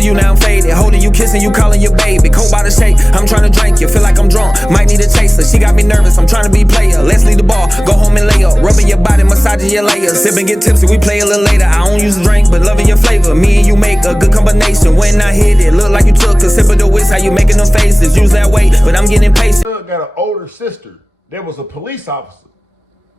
missing you, now I'm faded. Holding you, kissing you, calling you baby. Cold by the shake, I'm trying to drink you. Feel like I'm drunk, might need a chaser. She got me nervous, I'm trying to be player. Let's leave the bar, go home and lay up. Rubbing your body, massaging your layers. Sip and get tipsy, we play a little later. I don't use a drink, but loving your flavor. Me and you make a good combination. When I hit it, look like you took a sip of the whiz. How you making them faces? Use that weight, but I'm getting impatient. Got an older sister that was a police officer.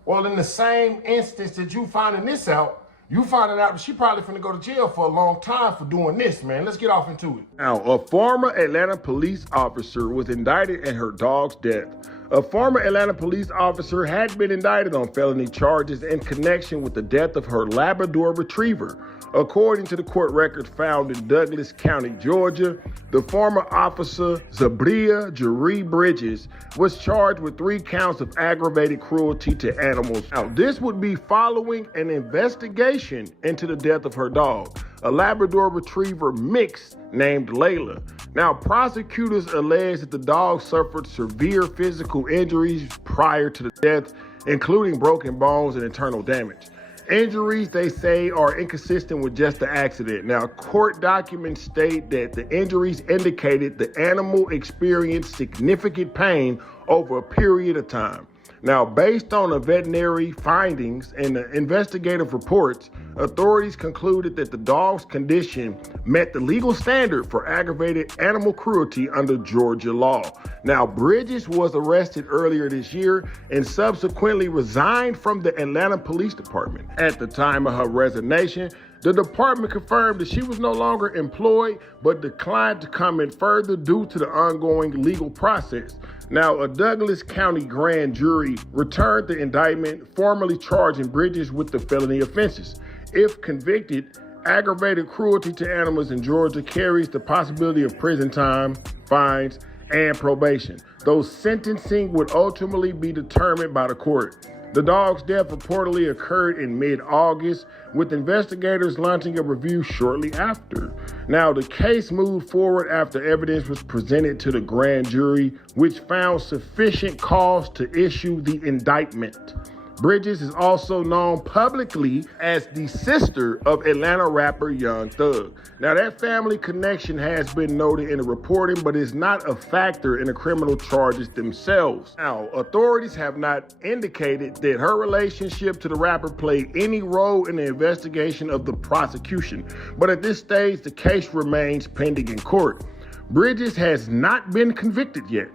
Well, in the same instance that you finding this out, you finding out that she probably finna go to jail for a long time for doing this, man. Let's get off into it. Now, a former Atlanta police officer was indicted in her dog's death. A former Atlanta police officer had been indicted on felony charges in connection with the death of her Labrador retriever. According to the court record found in Douglas County, Georgia, the former officer, Zabria Jeree Bridges, was charged with 3 counts of aggravated cruelty to animals. Now, this would be following an investigation into the death of her dog, a Labrador retriever mix named Layla. Now, prosecutors allege that the dog suffered severe physical injuries prior to the death, including broken bones and internal damage. Injuries, they say, are inconsistent with just the accident. Now, court documents state that the injuries indicated the animal experienced significant pain over a period of time. Now, based on the veterinary findings and the investigative reports, authorities concluded that the dog's condition met the legal standard for aggravated animal cruelty under Georgia law. Now, Bridges was arrested earlier this year and subsequently resigned from the Atlanta Police Department. At the time of her resignation, the department confirmed that she was no longer employed, but declined to comment further due to the ongoing legal process. Now, a Douglas County grand jury returned the indictment, formally charging Bridges with the felony offenses. If convicted, aggravated cruelty to animals in Georgia carries the possibility of prison time, fines, and probation, though sentencing would ultimately be determined by the court. The dog's death reportedly occurred in mid-August, with investigators launching a review shortly after. Now, the case moved forward after evidence was presented to the grand jury, which found sufficient cause to issue the indictment. Bridges is also known publicly as the sister of Atlanta rapper Young Thug. Now, that family connection has been noted in the reporting, but is not a factor in the criminal charges themselves. Now, authorities have not indicated that her relationship to the rapper played any role in the investigation of the prosecution, but at this stage, the case remains pending in court. Bridges has not been convicted yet,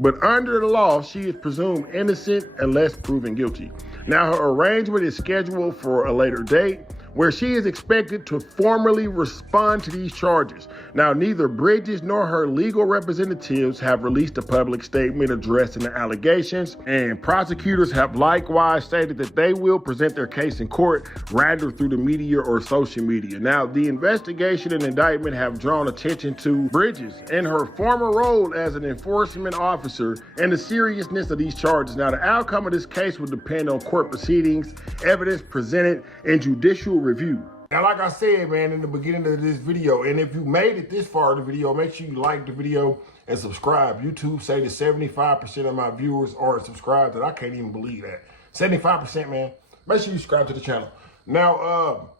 but under the law, she is presumed innocent unless proven guilty. Now, her arraignment is scheduled for a later date, where she is expected to formally respond to these charges. Now, neither Bridges nor her legal representatives have released a public statement addressing the allegations, and prosecutors have likewise stated that they will present their case in court rather through the media or social media. Now, the investigation and indictment have drawn attention to Bridges and her former role as an enforcement officer and the seriousness of these charges. Now, the outcome of this case will depend on court proceedings, evidence presented, and judicial review. Now, like I said, man, in the beginning of this video, and if you made it this far in the video, make sure you like the video and subscribe. YouTube say that 75% of my viewers are subscribed, and I can't even believe that. 75%, man. Make sure you subscribe to the channel. Now,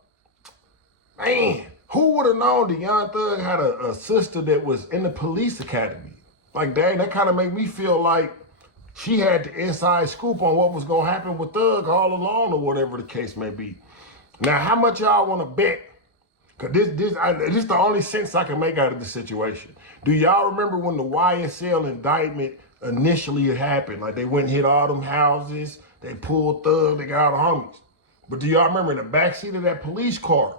man, who would have known that Young Thug had a sister that was in the police academy? Like, dang, that kind of made me feel like she had the inside scoop on what was going to happen with Thug all along, or whatever the case may be. Now, how much y'all want to bet? Because this is the only sense I can make out of the situation. Do y'all remember when the YSL indictment initially happened? Like, they went and hit all them houses, they pulled Thug, they got all the homies. But do y'all remember in the backseat of that police car,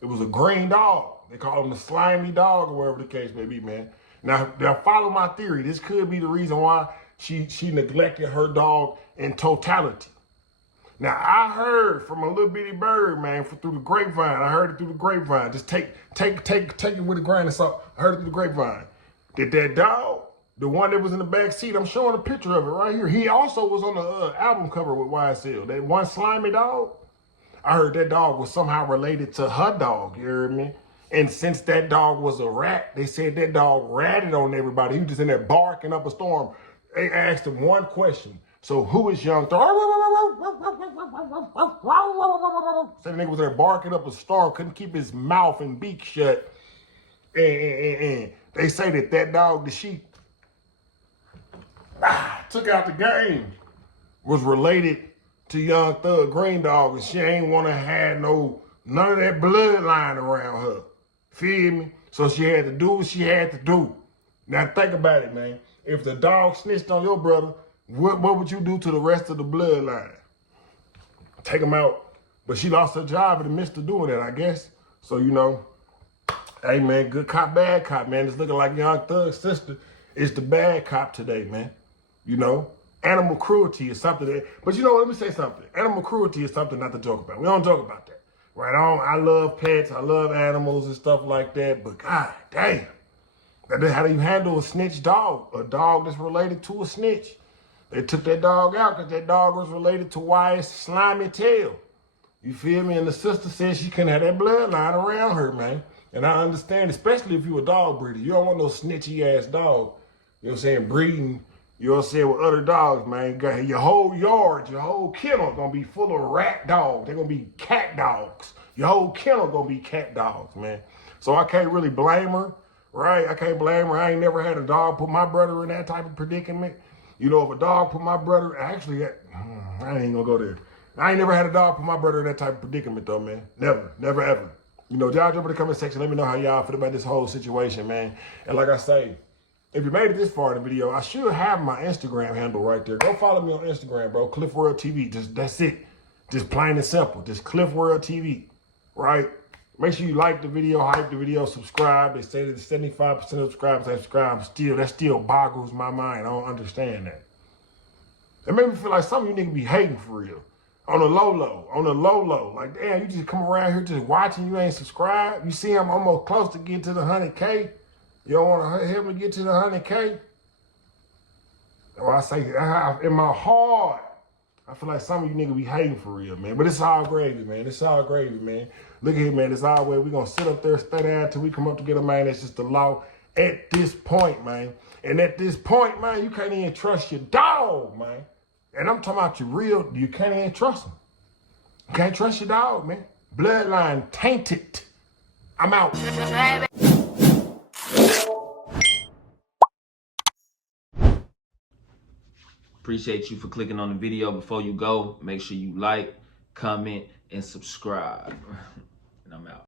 it was a green dog. They call him the slimy dog, or whatever the case may be, man. Now follow my theory. This could be the reason why she neglected her dog in totality. Now, I heard from a little bitty bird, man, through the grapevine. I heard it through the grapevine. Just take it with a grain of salt. I heard it through the grapevine. That dog, the one that was in the back seat, I'm showing a picture of it right here. He also was on the album cover with YSL. That one slimy dog, I heard that dog was somehow related to her dog, you heard me? And since that dog was a rat, they said that dog ratted on everybody. He was just in there barking up a storm. They asked him one question. So who is Young Thug? Said the nigga was there barking up a storm, couldn't keep his mouth and beak shut. And they say that dog that she took out the game was related to Young Thug Green Dog, and she ain't want to have none of that bloodline around her. Feel me? So she had to do what she had to do. Now think about it, man. If the dog snitched on your brother, what would you do to the rest of the bloodline? Take him out. But she lost her job in the midst of doing that, I guess. So, you know, hey, man, good cop, bad cop, man. It's looking like Young Thug's sister is the bad cop today, man. You know, animal cruelty is something that, but you know what, let me say something. Animal cruelty is something not to joke about. We don't joke about that. Right on, I love pets, I love animals and stuff like that, but god damn. How do you handle a snitch dog? A dog that's related to a snitch. They took that dog out because that dog was related to Wyatt's slimy tail. You feel me? And the sister said she couldn't have that bloodline around her, man. And I understand, especially if you a dog breeder. You don't want no snitchy ass dog, you know what I'm saying, breeding, you know what I'm saying, with other dogs, man. Your whole yard, your whole kennel gonna be full of rat dogs. They're gonna be cat dogs. Your whole kennel gonna be cat dogs, man. So I can't really blame her, right? I can't blame her. I ain't never had a dog put my brother in that type of predicament. You know, if a dog put my brother, actually, I ain't gonna go there. I ain't never had a dog put my brother in that type of predicament though, man. Never, never, ever. You know, y'all jump in the comment section. Let me know how y'all feel about this whole situation, man. And like I say, if you made it this far in the video, I should have my Instagram handle right there. Go follow me on Instagram, bro. Cliff World TV. That's it. Just plain and simple. Just Cliff World TV, right? Make sure you like the video, hype the video, subscribe. They say that 75% of subscribers have subscribed. That still boggles my mind. I don't understand that. It made me feel like some of you niggas be hating for real. On the low. Like, damn, you just come around here just watching, you ain't subscribed. You see I'm almost close to get to the 100K. You don't want to help me get to the 100K? Or I say, in my heart, I feel like some of you niggas be hating for real, man. But it's all gravy, man. It's all gravy, man. Look at here, man. It's all way. We're going to sit up there, stay down until we come up together, man. That's just the law at this point, man. And at this point, man, you can't even trust your dog, man. And I'm talking about you can't even trust him. You can't trust your dog, man. Bloodline tainted. I'm out. Appreciate you for clicking on the video. Before you go, make sure you like, comment, and subscribe.